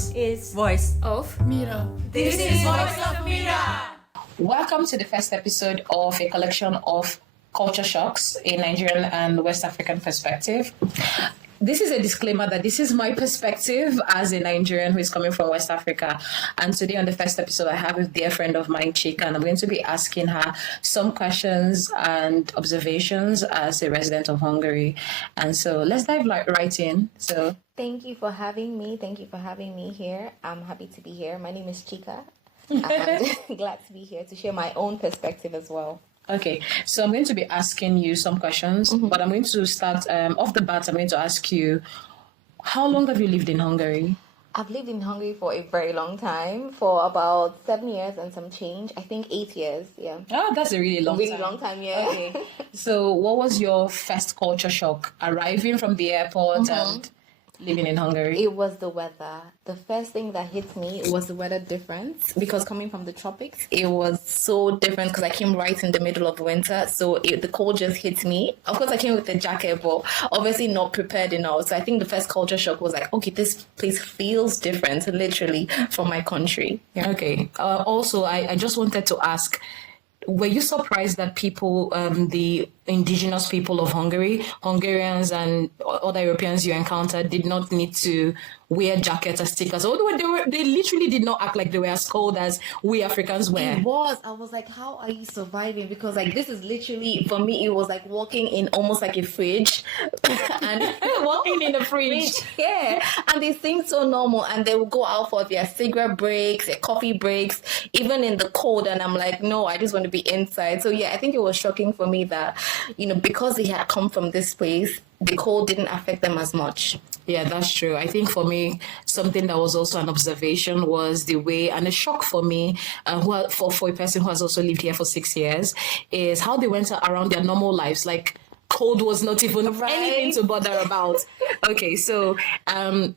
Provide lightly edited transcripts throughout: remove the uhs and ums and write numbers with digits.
This is Voice of Mira. This is Voice of Mira. Welcome to the first episode of a collection of culture shocks, a Nigerian and West African perspective. This is a disclaimer that this is my perspective as a Nigerian who is coming from West Africa. And today on the first episode, I have a dear friend of mine, Chika, and I'm going to be asking her some questions and observations as a resident of Hungary. And so let's dive right in. So Thank you for having me. Thank you for having me here. I'm happy to be here. My name is Chika. I'm glad to be here to share my own perspective as well. Okay, so I'm going to be asking you some questions, but I'm going to start off the bat. I'm going to ask you, how long have you lived in Hungary? I've lived in Hungary for a very long time, for about 7 years and some change. I think 8 years, yeah. Oh, that's a really long Really time. long time, yeah. Okay. So what was your first culture shock arriving from the airport and living in Hungary? It was the weather. The first thing that hit me was the weather difference, because coming from the tropics, it was so different because I came right in the middle of winter, so the cold just hit me. Of course, I came with a jacket, but obviously not prepared enough. So I think the first culture shock was like, okay, this place feels different, literally, from my country. Yeah. Okay. Also, I just wanted to ask, were you surprised that people, the indigenous people of Hungary, Hungarians and other Europeans you encountered did not need to wear jackets or stickers? Although they literally did not act like they were as cold as we Africans were. It was. I was like, how are you surviving? Because like this is literally, for me, it was like walking in almost like a fridge. And Walking in a fridge. Yeah. And they seem so normal, and they will go out for their cigarette breaks, their coffee breaks, even in the cold. And I'm like, no, I just want to be inside. So yeah, I think it was shocking for me that, because they had come from this place, the cold didn't affect them as much. Yeah, that's true. I think for me, something that was also an observation was the way, and a shock for me, for a person who has also lived here for 6 years, is how they went around their normal lives. Like, cold was not even anything to bother about. Okay, so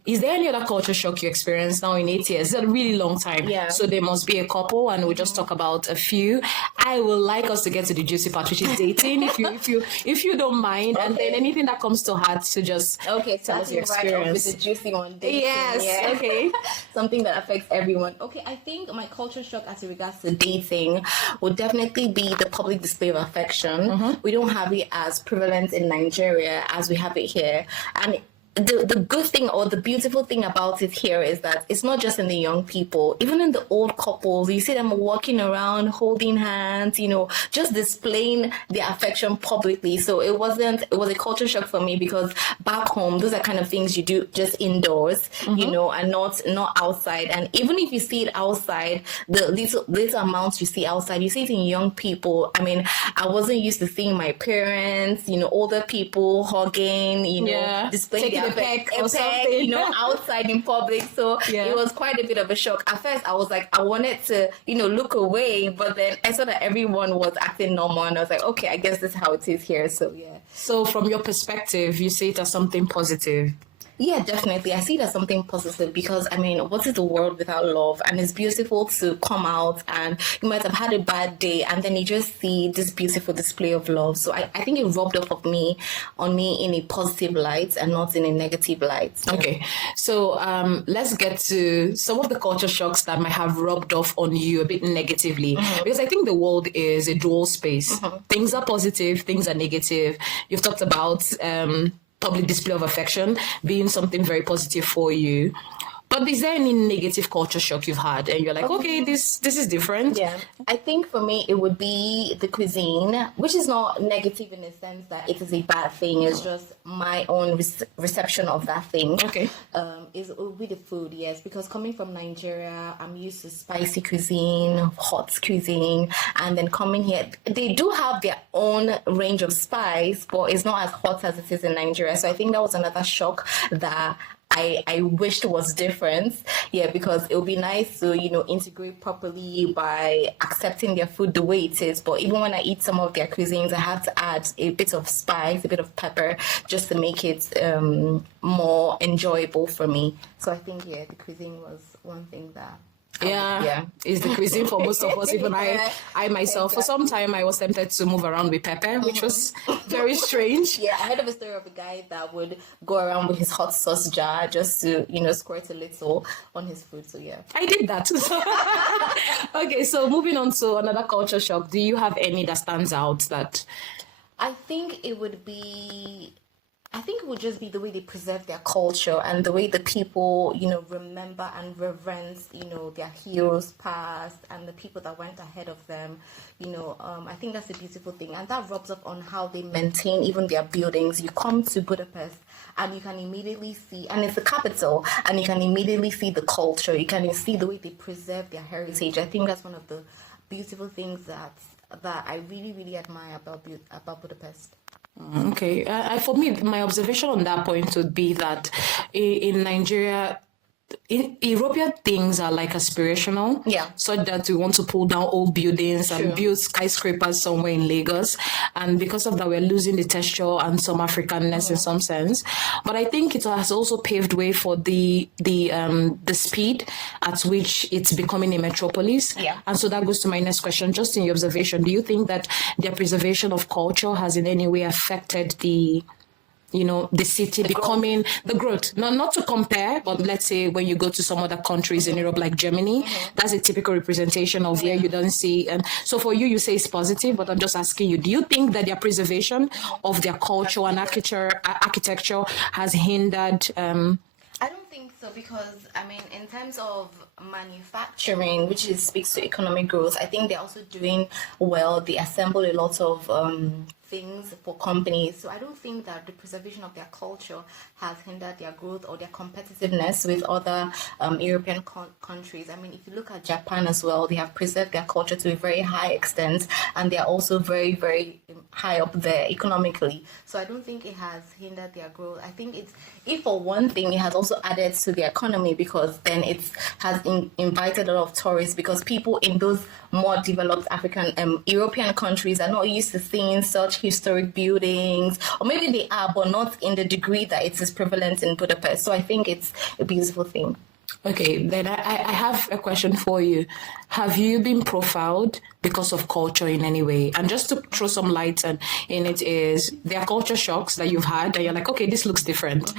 is there any other culture shock you experienced now in 8 years? It's a really long time. Yeah. So there must be a couple, and we'll just talk about a few. I would like us to get to the juicy part, which is dating, if you don't mind, and then anything that comes to heart to just tell us your Right off experience. with the juicy one. Dating, Yes. yeah. Okay. Something that affects everyone. Okay, I think my culture shock as it regards to dating would definitely be the public display of affection. We don't have it as prevalent in Nigeria as we have it here. And the good thing or the beautiful thing about it here is that it's not just in the young people, even in the old couples, you see them walking around holding hands, just displaying their affection publicly. So it was a culture shock for me, because back home those are kind of things you do just indoors, and not outside. And even if you see it outside, the little amounts you see outside, you see it in young people. I mean, I wasn't used to seeing my parents, older people hugging, displaying Taking their a peck or something. outside in public. So it was quite a bit of a shock. At first, I was like, I wanted to, look away, but then I saw that everyone was acting normal, and I was like, okay, I guess this is how it is here. So yeah. So from your perspective, you see it as something positive. Yeah, definitely. I see it as something positive, because, I mean, what is the world without love? And it's beautiful to come out, and you might have had a bad day, and then you just see this beautiful display of love. So I think it rubbed off on me in a positive light and not in a negative light. Okay, so let's get to some of the culture shocks that might have rubbed off on you a bit negatively, because I think the world is a dual space. Things are positive, things are negative. You've talked about public display of affection being something very positive for you. But is there any negative culture shock you've had and you're like, okay, this is different? Yeah. I think for me, it would be the cuisine, which is not negative in the sense that it is a bad thing. It's just my own reception of that thing. Okay. It would be the food, yes. Because coming from Nigeria, I'm used to spicy cuisine, hot cuisine. And then coming here, they do have their own range of spice, but it's not as hot as it is in Nigeria. So I think that was another shock that I wished was different. Yeah, because it would be nice to, integrate properly by accepting their food the way it is. But even when I eat some of their cuisines, I have to add a bit of spice, a bit of pepper, just to make it more enjoyable for me. So I think, the cuisine was one thing that Yeah, it's the cuisine for most of us. Even I myself, for some time, I was tempted to move around with pepper, which was very strange. Yeah, I heard of a story of a guy that would go around with his hot sauce jar just to, squirt a little on his food. So yeah, I did that. Okay, so moving on to another culture shock. Do you have any that stands out that? I think it would just be the way they preserve their culture and the way the people, remember and reverence, their heroes past and the people that went ahead of them. I think that's a beautiful thing. And that rubs up on how they maintain even their buildings. You come to Budapest and you can immediately see, and it's the capital, and you can immediately see the culture. You can see the way they preserve their heritage. I think that's one of the beautiful things that I really, really admire about Budapest. Okay. For me, my observation on that point would be that in Nigeria, European things are like aspirational, so that we want to pull down old buildings and build skyscrapers somewhere in Lagos, and because of that we're losing the texture and some Africanness in some sense. But I think it has also paved way for the speed at which it's becoming a metropolis. And so that goes to my next question. Just in your observation, do you think that the preservation of culture has in any way affected the city becoming the growth? Not to compare, but let's say when you go to some other countries in Europe, like Germany, that's a typical representation of where you don't see. And so for you say it's positive, but I'm just asking you, do you think that their preservation of their culture and architecture has hindered? I don't think so, because in terms of manufacturing, which speaks to economic growth, I think they're also doing well. They assemble a lot of things for companies. So I don't think that the preservation of their culture has hindered their growth or their competitiveness with other European countries. If you look at Japan as well, they have preserved their culture to a very high extent, and they're also very, very high up there economically. So I don't think it has hindered their growth. I think if for one thing, it has also added to the economy, because then it has invited a lot of tourists, because people in those more developed African European countries are not used to seeing such historic buildings, or maybe they are, but not in the degree that it is prevalent in Budapest. So I think it's a beautiful thing. Okay, then I have a question for you. Have you been profiled because of culture in any way? And just to throw some light in it is, there are culture shocks that you've had and you're like, okay, this looks different.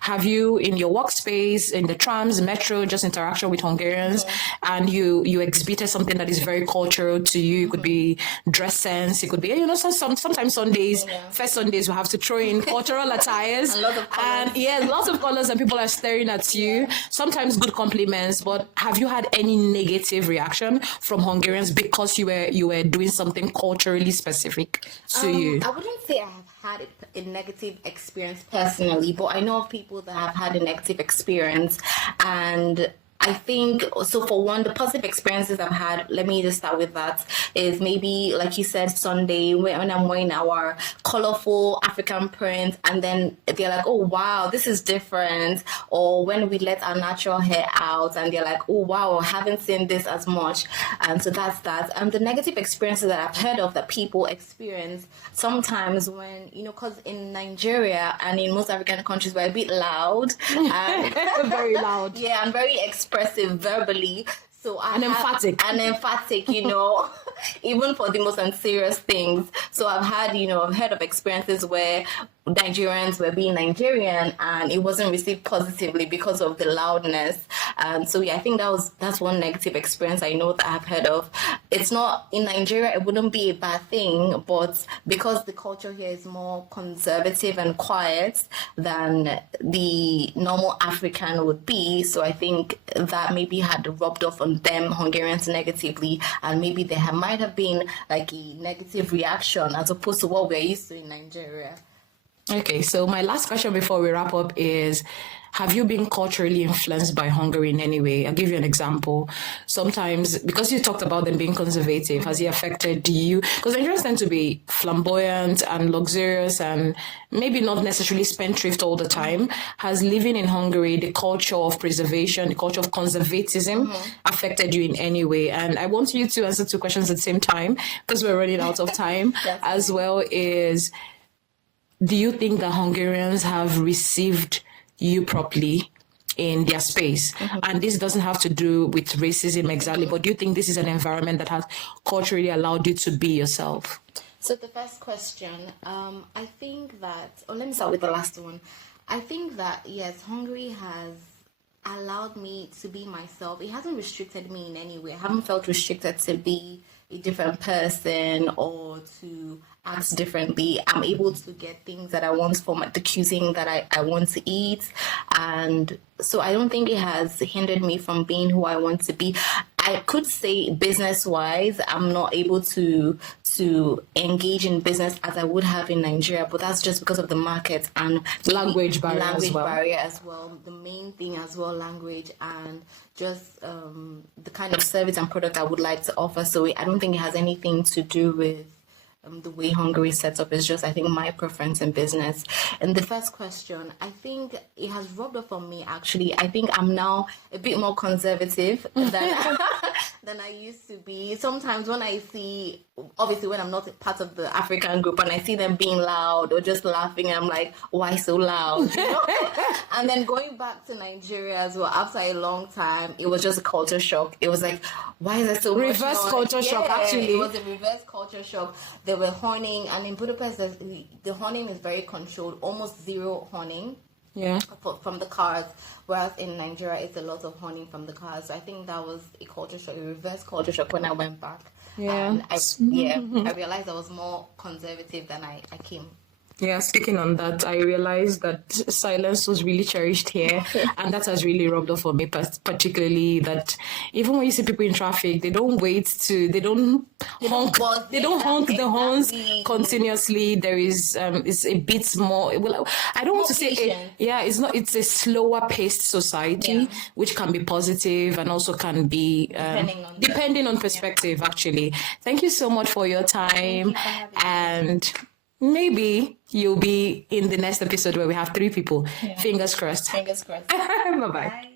Have you, in your workspace, in the trams, metro, just interaction with Hungarians, and you exhibited something that is very cultural to you? It could be dress sense, it could be, sometimes Sundays, first Sundays, we have to throw in cultural attires. A lot of colors. And lots of colors, and people are staring at you. Sometimes good compliments, but have you had any negative reaction from Hungarians because you were doing something culturally specific to you? I wouldn't say I have had a negative experience personally, but I know of people that have had a negative experience. And I think, so for one, the positive experiences I've had, let me just start with that, is maybe, like you said, Sunday, when I'm wearing our colorful African print, and then they're like, oh, wow, this is different. Or when we let our natural hair out, and they're like, oh, wow, I haven't seen this as much. And so that's that. And the negative experiences that I've heard of that people experience sometimes when, because in Nigeria and in most African countries, we're a bit loud. And Very loud. Yeah, and very expressive verbally. So emphatic, even for the most unserious things. So I've heard of experiences where Nigerians were being Nigerian and it wasn't received positively because of the loudness. And so I think that's one negative experience I know that I've heard of. It's not in Nigeria, it wouldn't be a bad thing, but because the culture here is more conservative and quiet than the normal African would be, so I think that maybe had rubbed off on them, Hungarians, negatively, and maybe there might have been like a negative reaction as opposed to what we're used to in Nigeria. Okay, so my last question before we wrap up is, have you been culturally influenced by Hungary in any way? I'll give you an example. Sometimes, because you talked about them being conservative, has it affected you? Because Nigerians tend to be flamboyant and luxurious and maybe not necessarily spendthrift all the time. Has living in Hungary, the culture of preservation, the culture of conservatism affected you in any way? And I want you to answer two questions at the same time because we're running out of time. As well is, do you think that Hungarians have received you properly in their space. And this doesn't have to do with racism exactly, but do you think this is an environment that has culturally allowed you to be yourself? So the first question, I think that, let me start with the last one. I think that, yes, Hungary has allowed me to be myself. It hasn't restricted me in any way. I haven't felt restricted to be a different person or to act differently. I'm able to get things that I want from the cuisine that I want to eat. And so I don't think it has hindered me from being who I want to be. I could say business-wise, I'm not able to engage in business as I would have in Nigeria, but that's just because of the market and Language barrier as well. The main thing as well, language and just the kind of service and product I would like to offer. So I don't think it has anything to do with the way Hungary sets up. Is just, I think, my preference in business. And the first question, I think it has rubbed off on me, actually. I think I'm now a bit more conservative than I used to be. Sometimes when I see, obviously when I'm not part of the African group and I see them being loud or just laughing, I'm like, why so loud? You know? And then going back to Nigeria as well, after a long time, it was just a culture shock. It was like, why is there so much Reverse noise? culture shock, actually. It was a reverse culture shock. They were horning, and in Budapest, the horning is very controlled, almost zero horning. Yeah. From the cars, whereas in Nigeria it's a lot of horning from the cars. So I think that was a culture shock, a reverse culture shock when I went back. Yeah. And I realized I was more conservative than I came. Yeah, speaking on that, I realized that silence was really cherished here, and that has really rubbed off on me, particularly that even when you see people in traffic, they don't honk the horns continuously. There is it's a bit more, well, I don't want to say it's a slower paced society, which can be positive and also can be depending on perspective, actually. Thank you so much for your time, and maybe you'll be in the next episode where we have 3 people. Fingers crossed. Fingers crossed. Bye-bye. Bye.